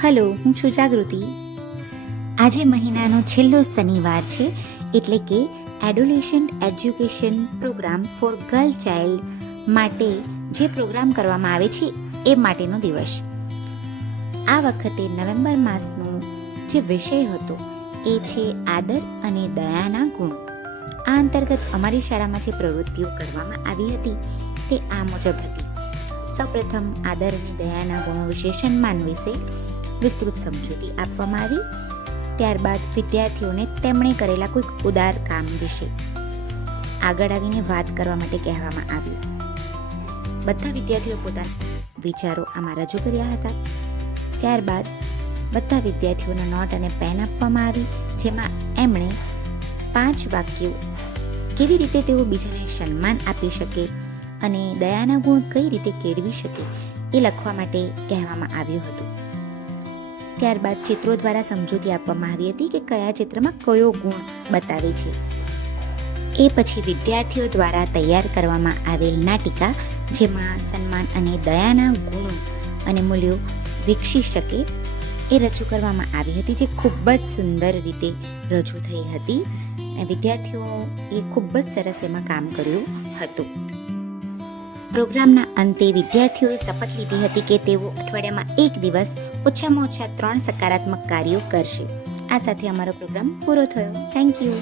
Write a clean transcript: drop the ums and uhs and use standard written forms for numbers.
Hello, હું છું જાગૃતિ. આજે મહિનાનો છેલ્લો શનિવાર છે, એટલે કે adolescent education programme for girl child માટે જે પ્રોગ્રામ કરવામાં આવે છે એ માટેનો દિવસ. આ વખતે નવેમ્બર માસનો જે વિષય હતો એ છે આદર અને દયાના ગુણો. આ અંતર્ગત અમારી શાળામાં જે પ્રવૃત્તિઓ કરવામાં આવી હતી તે આ મુજબ હતી. સૌપ્રથમ આદર અને દયાના ગુણો વિશે સન્માન વિશે વિસ્તૃત સમજૂતી આપવામાં આવી. ત્યારબાદ વિદ્યાર્થીઓને તેમણે કરેલા કોઈક ઉદાર કામ વિશે આગળ આવીને વાત કરવા માટે કહેવામાં આવ્યું. બધા વિદ્યાર્થીઓ પોતાના વિચારો આમાં રજૂ કર્યા હતા. ત્યારબાદ બધા વિદ્યાર્થીઓને નોટ અને પેન આપવામાં આવી, જેમાં એમણે 5 વાક્યો કેવી રીતે તેઓ બીજાને સન્માન આપી શકે અને દયાના ગુણ કઈ રીતે કેળવી શકે એ લખવા માટે કહેવામાં આવ્યું હતું. ત્યારબાદ ચિત્રો દ્વારા સમજૂતી આપવામાં આવી હતી કે કયા ચિત્રમાં કયો ગુણ બતાવે છે. એ પછી વિદ્યાર્થીઓ દ્વારા તૈયાર કરવામાં આવેલ નાટિકા, જેમાં સન્માન અને દયાના ગુણો અને મૂલ્યો વિકસી શકે એ રજૂ કરવામાં આવી હતી, જે ખૂબ જ સુંદર રીતે રજૂ થઈ હતી. વિદ્યાર્થીઓએ ખૂબ જ સરસ એમાં કામ કર્યું હતું. પ્રોગ્રામના અંતે વિદ્યાર્થીઓએ શપથ લીધી હતી કે તેઓ અઠવાડિયામાં 1 દિવસ ઓછામાં ઓછા 3 સકારાત્મક કાર્યો કરશે. આ સાથે અમારો પ્રોગ્રામ પૂરો થયો. Thank you.